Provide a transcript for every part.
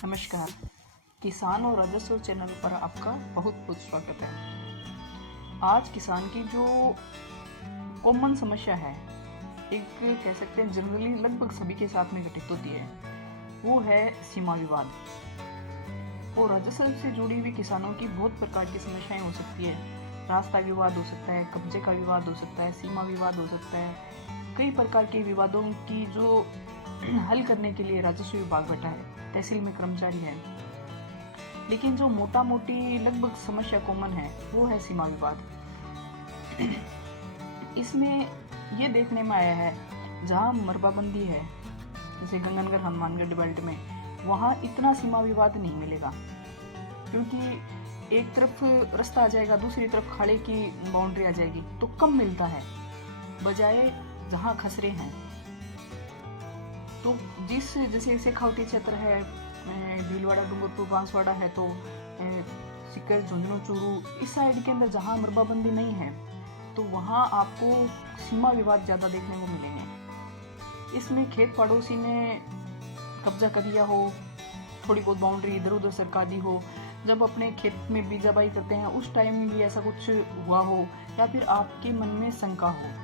नमस्कार। किसान और राजस्व चैनल पर आपका बहुत बहुत स्वागत है। आज किसान की जो कॉमन समस्या है, एक कह सकते हैं जनरली लगभग सभी के साथ में घटित होती है, वो है सीमा विवाद। और राजस्व से जुड़ी हुई किसानों की बहुत प्रकार की समस्याएं हो सकती है। रास्ता विवाद हो सकता है, कब्जे का विवाद हो सकता है, सीमा विवाद हो सकता है। कई प्रकार के विवादों की जो हल करने के लिए राजस्व विभाग बैठा है, तहसील में कर्मचारी है। लेकिन जो मोटा मोटी लगभग समस्या कॉमन है वो है सीमा विवाद। इसमें ये देखने में आया है जहाँ मरबाबंदी है, जैसे गंगनगर हनुमानगढ़ बेल्ट में, वहाँ इतना सीमा विवाद नहीं मिलेगा, क्योंकि एक तरफ रास्ता आ जाएगा, दूसरी तरफ खाड़े की बाउंड्री आ जाएगी, तो कम मिलता है बजाय जहाँ खसरे हैं। तो जैसे शेखावटी क्षेत्र है, भीलवाड़ा, डूंगरपुर, बांसवाड़ा है, तो सिक्कर, झुंझुनू, चूरू, इस साइड के अंदर जहाँ मरबाबंदी नहीं है तो वहाँ आपको सीमा विवाद ज़्यादा देखने को मिलेंगे। इसमें खेत पड़ोसी ने कब्जा कर लिया हो, थोड़ी बहुत बाउंड्री इधर उधर सरका दी हो, जब अपने खेत में बीजाबाई करते हैं उस टाइम में भी ऐसा कुछ हुआ हो, या फिर आपके मन में शंका हो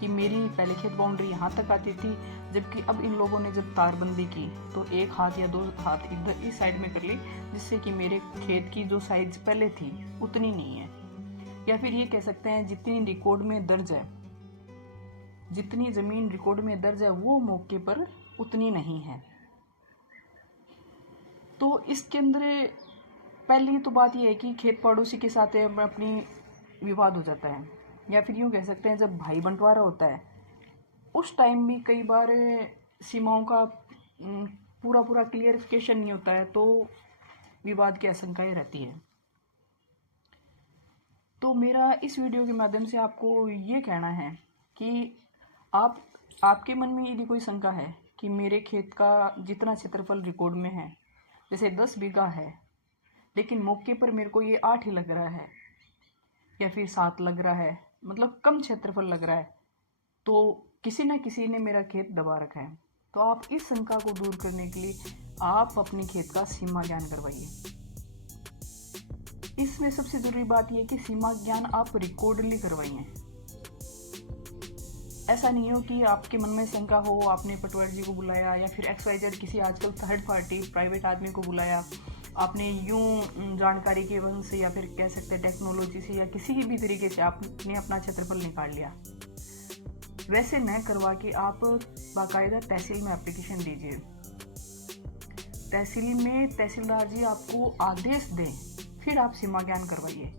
कि मेरी पहले खेत बाउंड्री यहाँ तक आती थी, जबकि अब इन लोगों ने जब तारबंदी की तो एक हाथ या दो हाथ इधर इस साइड में कर ली, जिससे कि मेरे खेत की जो साइज पहले थी उतनी नहीं है। या फिर ये कह सकते हैं जितनी रिकॉर्ड में दर्ज है, जितनी जमीन रिकॉर्ड में दर्ज है वो मौके पर उतनी नहीं है। तो इसके अंदर पहली तो बात यह है कि खेत पड़ोसी के साथ अपनी विवाद हो जाता है, या फिर यूँ कह सकते हैं जब भाई बंटवारा होता है उस टाइम भी कई बार सीमाओं का पूरा क्लियरिफिकेशन नहीं होता है, तो विवाद की आशंकाएं रहती है। तो मेरा इस वीडियो के माध्यम से आपको ये कहना है कि आपके मन में यदि कोई शंका है कि मेरे खेत का जितना क्षेत्रफल रिकॉर्ड में है, जैसे 10 बीघा है, लेकिन मौके पर मेरे को ये 8 ही लग रहा है या फिर 7 लग रहा है, मतलब कम क्षेत्रफल लग रहा है, तो किसी न किसी ने मेरा खेत दबा रखा है। तो आप इस शंका को दूर करने के लिए आप अपने खेत का सीमा ज्ञान करवाइए। इसमें सबसे जरूरी बात यह है कि सीमा ज्ञान आप रिकॉर्डली करवाइए। ऐसा नहीं हो कि आपके मन में शंका हो, आपने पटवारी जी को बुलाया या फिर XYZ किसी आजकल थर्ड पार्टी प्राइवेट आदमी को बुलाया, आपने यूं जानकारी के वजह से या फिर कह सकते हैं टेक्नोलॉजी से या किसी भी तरीके से आपने अपना क्षेत्रफल निकाल लिया। वैसे न करवा के आप बाकायदा तहसील में एप्लीकेशन दीजिए। तहसील में तहसीलदार जी आपको आदेश दें, फिर आप सीमा ज्ञान करवाइए,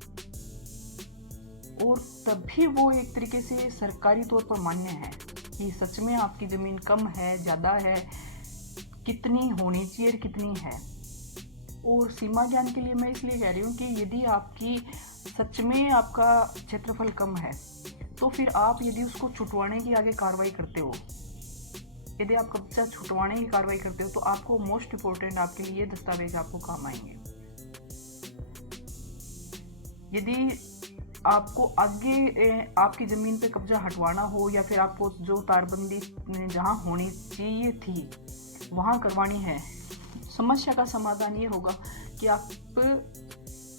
और तभी वो एक तरीके से सरकारी तौर पर मान्य है कि सच में आपकी ज़मीन कम है, ज़्यादा है, कितनी होनी चाहिए, कितनी है। और सीमा ज्ञान के लिए मैं इसलिए कह रही हूँ कि यदि आपकी सच में आपका क्षेत्रफल कम है तो फिर आप यदि उसको छुटवाने की आगे कार्रवाई करते हो, यदि आप कब्जा छुटवाने की कार्रवाई करते हो, तो आपको मोस्ट इम्पोर्टेंट आपके लिए दस्तावेज आपको काम आएंगे। यदि आपको आगे आपकी ज़मीन पे कब्जा हटवाना हो या फिर आपको जो तारबंदी जहाँ होनी चाहिए थी वहाँ करवानी है, समस्या का समाधान ये होगा कि आप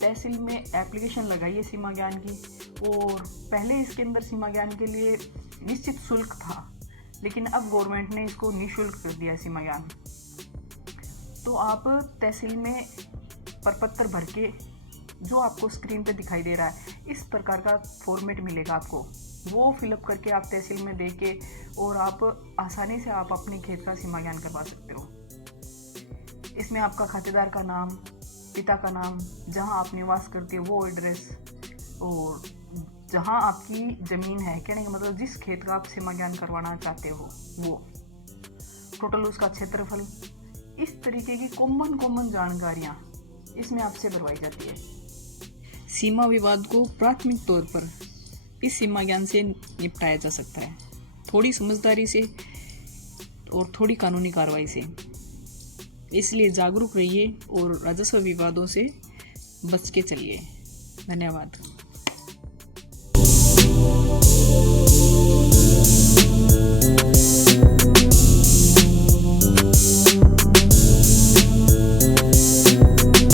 तहसील में एप्लीकेशन लगाइए सीमा ज्ञान की। और पहले इसके अंदर सीमा ज्ञान के लिए निश्चित शुल्क था, लेकिन अब गवर्नमेंट ने इसको निःशुल्क कर दिया है सीमा ज्ञान। तो आप तहसील में प्रपत्र भर के, जो आपको स्क्रीन पे दिखाई दे रहा है, इस प्रकार का फॉर्मेट मिलेगा आपको, वो फिलअप करके आप तहसील में दे के और आप आसानी से आप अपने खेत का सीमा ज्ञान करवा सकते हो। इसमें आपका खातेदार का नाम, पिता का नाम, जहाँ आप निवास करते हो वो एड्रेस, और जहाँ आपकी ज़मीन है, कहने का मतलब जिस खेत का आप सीमा ज्ञान करवाना चाहते हो वो, टोटल उसका क्षेत्रफल, इस तरीके की कॉमन जानकारियाँ इसमें आपसे भरवाई जाती है। सीमा विवाद को प्राथमिक तौर पर इस सीमा ज्ञान से निपटाया जा सकता है, थोड़ी समझदारी से और थोड़ी कानूनी कार्रवाई से। इसलिए जागरूक रहिए और राजस्व विवादों से बच के चलिए। धन्यवाद।